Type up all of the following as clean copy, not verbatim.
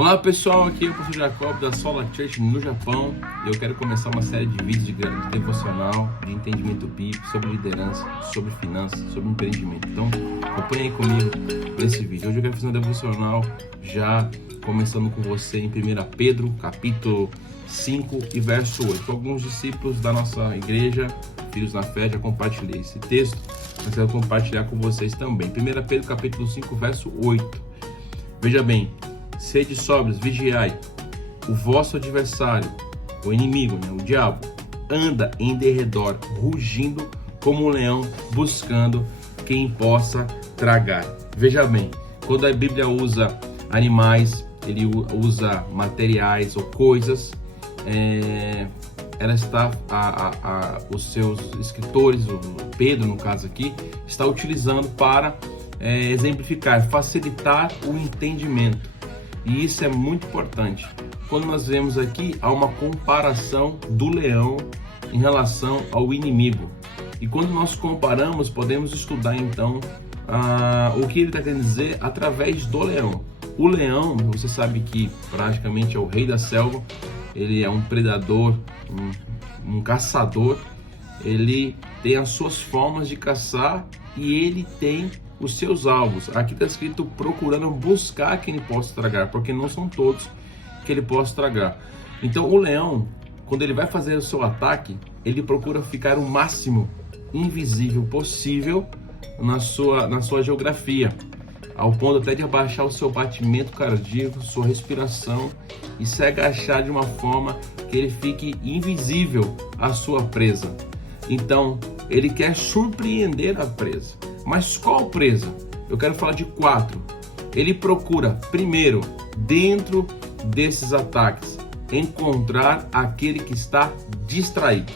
Olá pessoal, aqui é o Pastor Jacob da Sola Church no Japão e eu quero começar uma série de vídeos de devocional, de entendimento bíblico, sobre liderança, sobre finanças, sobre empreendimento. Então acompanhe aí comigo nesse vídeo. Hoje eu quero fazer um devocional já começando com você em 1 Pedro, capítulo 5 e verso 8. Com alguns discípulos da nossa igreja, Filhos na Fé, já compartilhei esse texto, mas eu quero compartilhar com vocês também. 1 Pedro, capítulo 5, verso 8. Veja bem: sede sóbrios, vigiai. O vosso adversário, o inimigo, o diabo, anda em derredor, rugindo como um leão, buscando quem possa tragar. Veja bem, quando a Bíblia usa animais, ele usa materiais ou coisas, ela está, os seus escritores, o Pedro no caso aqui, está utilizando para exemplificar, facilitar o entendimento. E isso é muito importante. Quando nós vemos aqui, há uma comparação do leão em relação ao inimigo. E quando nós comparamos, podemos estudar então o que ele está querendo dizer através do leão. O leão, você sabe que praticamente é o rei da selva, ele é um predador, um caçador, ele tem as suas formas de caçar e ele tem os seus alvos. Aqui está escrito procurando buscar quem ele possa tragar, porque não são todos que ele possa tragar. Então o leão, quando ele vai fazer o seu ataque, ele procura ficar o máximo invisível possível na sua geografia, ao ponto até de abaixar o seu batimento cardíaco, sua respiração, e se agachar de uma forma que ele fique invisível à sua presa. Então ele quer surpreender a presa. Mas qual presa? Eu quero falar de 4. Ele procura, primeiro, dentro desses ataques, encontrar aquele que está distraído,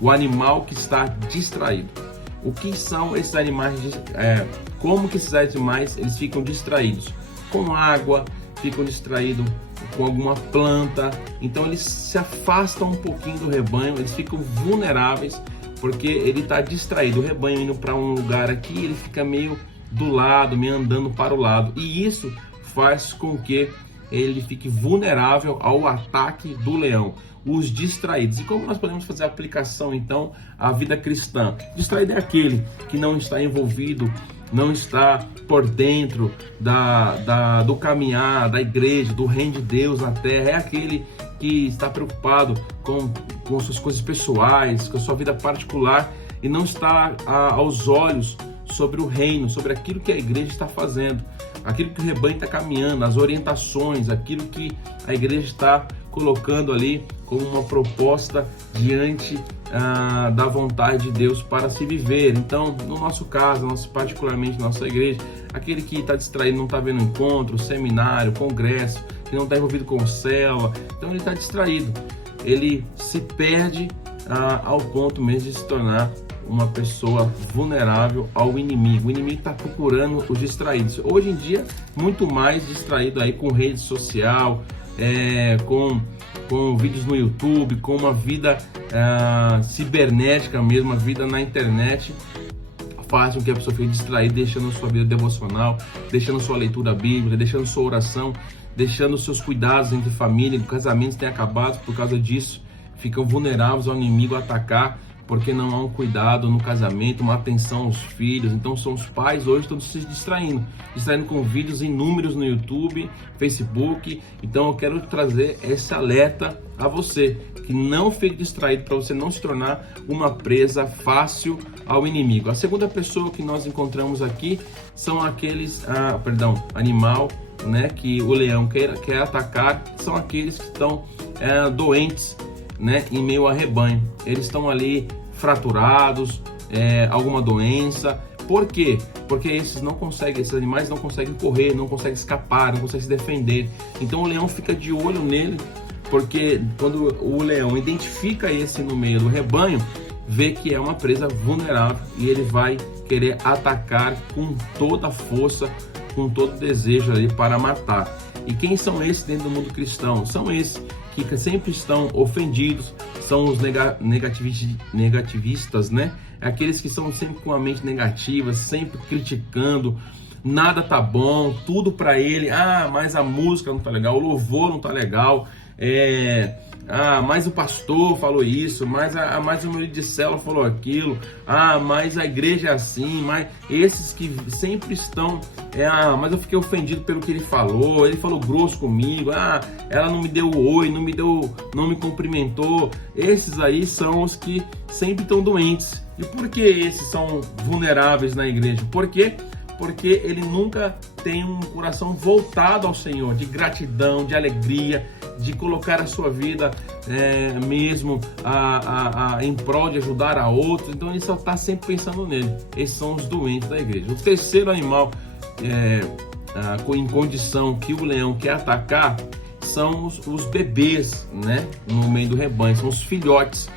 o animal que está distraído. O que são esses animais? Como que esses animais eles ficam distraídos? Com água, ficam distraídos com alguma planta. Então eles se afastam um pouquinho do rebanho, eles ficam vulneráveis, porque ele está distraído. O rebanho indo para um lugar aqui, ele fica meio do lado, meio andando para o lado. E isso faz com que ele fique vulnerável ao ataque do leão, os distraídos. E como nós podemos fazer a aplicação, então, à vida cristã? Distraído é aquele que não está envolvido, não está por dentro do caminhar da igreja, do reino de Deus na terra. É aquele que está preocupado com suas coisas pessoais, com a sua vida particular, e não está aos olhos sobre o reino, sobre aquilo que a igreja está fazendo, aquilo que o rebanho está caminhando, as orientações, aquilo que a igreja está colocando ali como uma proposta diante da vontade de Deus para se viver. Então, no nosso caso, particularmente nossa igreja, aquele que está distraído, não está vendo encontro, seminário, congresso, que não está envolvido com célula, então ele está distraído, ele se perde ao ponto mesmo de se tornar uma pessoa vulnerável ao inimigo. O inimigo está procurando os distraídos. Hoje em dia, muito mais distraído aí com rede social, com vídeos no YouTube, com uma vida cibernética mesmo, uma vida na internet, faz com que a pessoa fique distraída, deixando sua vida devocional, deixando sua leitura bíblica, deixando sua oração, deixando seus cuidados entre família, casamentos têm acabado por causa disso, ficam vulneráveis ao inimigo atacar, porque não há um cuidado no casamento, uma atenção aos filhos. Então são os pais hoje estão se distraindo com vídeos inúmeros no YouTube, Facebook. Então eu quero trazer esse alerta a você, que não fique distraído, para você não se tornar uma presa fácil ao inimigo. A segunda pessoa que nós encontramos aqui são aqueles, animal, que o leão quer atacar, são aqueles que estão doentes, em meio a rebanho. Eles estão ali fraturados, alguma doença. Por quê? Porque esses animais não conseguem correr, não conseguem escapar, não conseguem se defender. Então o leão fica de olho nele, porque quando o leão identifica esse no meio do rebanho, vê que é uma presa vulnerável e ele vai querer atacar com toda a força, com todo o desejo ali para matar. E quem são esses dentro do mundo cristão? São esses que sempre estão ofendidos, são os negativistas, Aqueles que estão sempre com a mente negativa, sempre criticando, nada tá bom, tudo para ele, mas a música não tá legal, o louvor não tá legal, mas o pastor falou isso, mais o meu líder de célula falou aquilo, mas a igreja é assim, mas esses que sempre estão, mas eu fiquei ofendido pelo que ele falou grosso comigo, ela não me deu oi, não me cumprimentou. Esses aí são os que sempre estão doentes. E por que esses são vulneráveis na igreja? Por quê? Porque ele nunca tem um coração voltado ao Senhor, de gratidão, de alegria, de colocar a sua vida mesmo em prol de ajudar a outros. Então ele só está sempre pensando nele. Esses são os doentes da igreja. O terceiro animal em condição que o leão quer atacar são os bebês, né? No meio do rebanho, são os filhotes.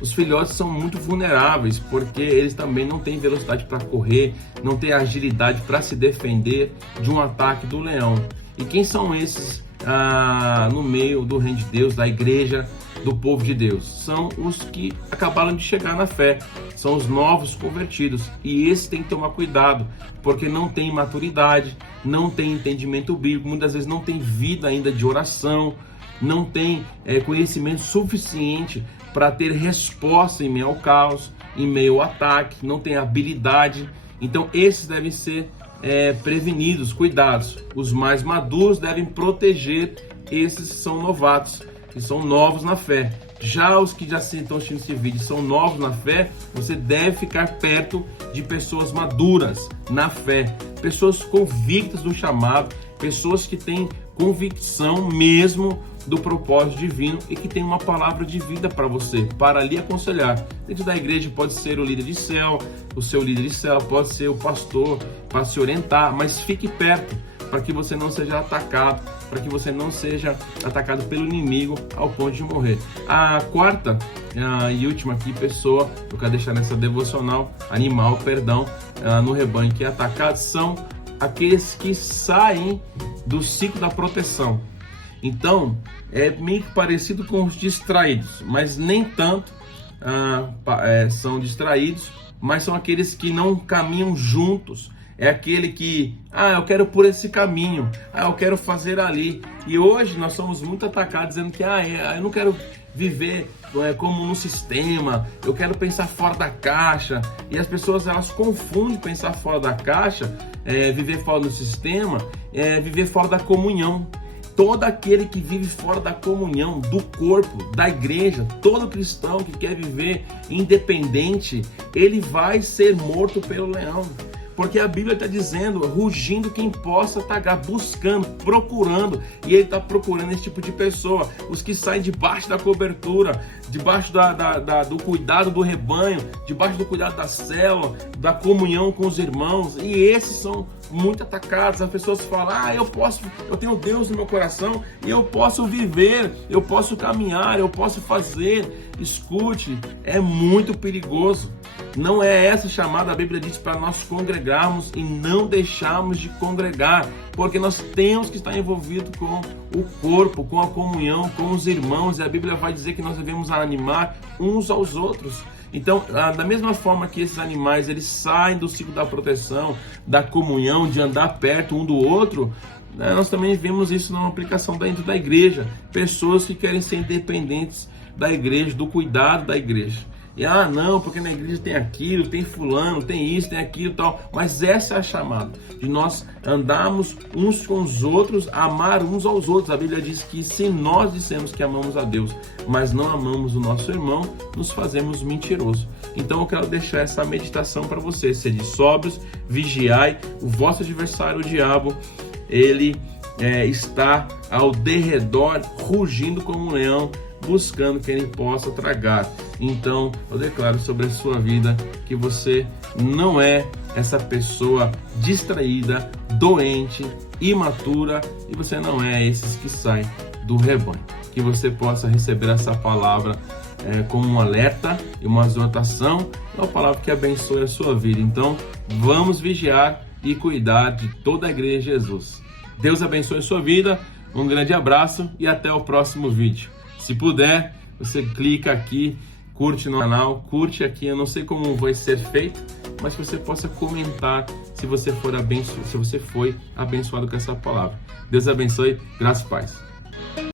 Os filhotes são muito vulneráveis porque eles também não têm velocidade para correr, não têm agilidade para se defender de um ataque do leão. E quem são esses no meio do reino de Deus, da igreja, do povo de Deus? São os que acabaram de chegar na fé, são os novos convertidos. E esses tem que tomar cuidado, porque não tem maturidade, não tem entendimento bíblico, muitas vezes não tem vida ainda de oração, não tem conhecimento suficiente para ter resposta em meio ao caos, em meio ao ataque, não tem habilidade. Então esses devem ser prevenidos, cuidados. Os mais maduros devem proteger esses que são novatos, que são novos na fé. Já os que já estão assistindo esse vídeo são novos na fé, você deve ficar perto de pessoas maduras na fé, pessoas convictas do chamado, pessoas que têm convicção mesmo do propósito divino e que tem uma palavra de vida para você, para lhe aconselhar. Dentro da igreja pode ser o líder de célula, o seu líder de célula, pode ser o pastor para se orientar, mas fique perto para que você não seja atacado, para que você não seja atacado pelo inimigo ao ponto de morrer. A quarta e última aqui pessoa, eu quero deixar nessa devocional, no rebanho que é atacado, são aqueles que saem do ciclo da proteção. Então, é meio que parecido com os distraídos, mas nem tanto são distraídos, mas são aqueles que não caminham juntos. É aquele que, eu quero por esse caminho, eu quero fazer ali. E hoje nós somos muito atacados dizendo que, eu não quero viver como no sistema, eu quero pensar fora da caixa. E as pessoas, elas confundem pensar fora da caixa, viver fora do sistema, viver fora da comunhão. Todo aquele que vive fora da comunhão, do corpo, da igreja, todo cristão que quer viver independente, ele vai ser morto pelo leão. Porque a Bíblia está dizendo, rugindo quem possa atacar, buscando, procurando. E ele está procurando esse tipo de pessoa. Os que saem debaixo da cobertura, debaixo do cuidado do rebanho, debaixo do cuidado da célula, da comunhão com os irmãos. E esses são muito atacados. As pessoas falam, eu tenho Deus no meu coração e eu posso viver, eu posso caminhar, eu posso fazer. Escute, é muito perigoso. Não é essa chamada, a Bíblia diz para nós congregarmos e não deixarmos de congregar, porque nós temos que estar envolvidos com o corpo, com a comunhão, com os irmãos, e a Bíblia vai dizer que nós devemos animar uns aos outros. Então, da mesma forma que esses animais, eles saem do ciclo da proteção, da comunhão, de andar perto um do outro, nós também vemos isso numa aplicação dentro da igreja. Pessoas que querem ser independentes da igreja, do cuidado da igreja. E não, porque na igreja tem aquilo, tem fulano, tem isso, tem aquilo e tal. Mas essa é a chamada, de nós andarmos uns com os outros, amar uns aos outros. A Bíblia diz que se nós dissemos que amamos a Deus, mas não amamos o nosso irmão, nos fazemos mentirosos. Então eu quero deixar essa meditação para você. Sede sóbrios, vigiai, o vosso adversário, o diabo, ele está ao derredor, rugindo como um leão, buscando quem ele possa tragar. Então eu declaro sobre a sua vida que você não é essa pessoa distraída, doente, imatura, e você não é esses que saem do rebanho. Que você possa receber essa palavra como um alerta e uma exortação, uma palavra que abençoe a sua vida. Então vamos vigiar e cuidar de toda a igreja de Jesus. Deus abençoe a sua vida, um grande abraço e até o próximo vídeo. Se puder, você clica aqui curte no canal, curte aqui, eu não sei como vai ser feito, mas que você possa comentar se você foi abençoado com essa palavra. Deus abençoe, graças e paz.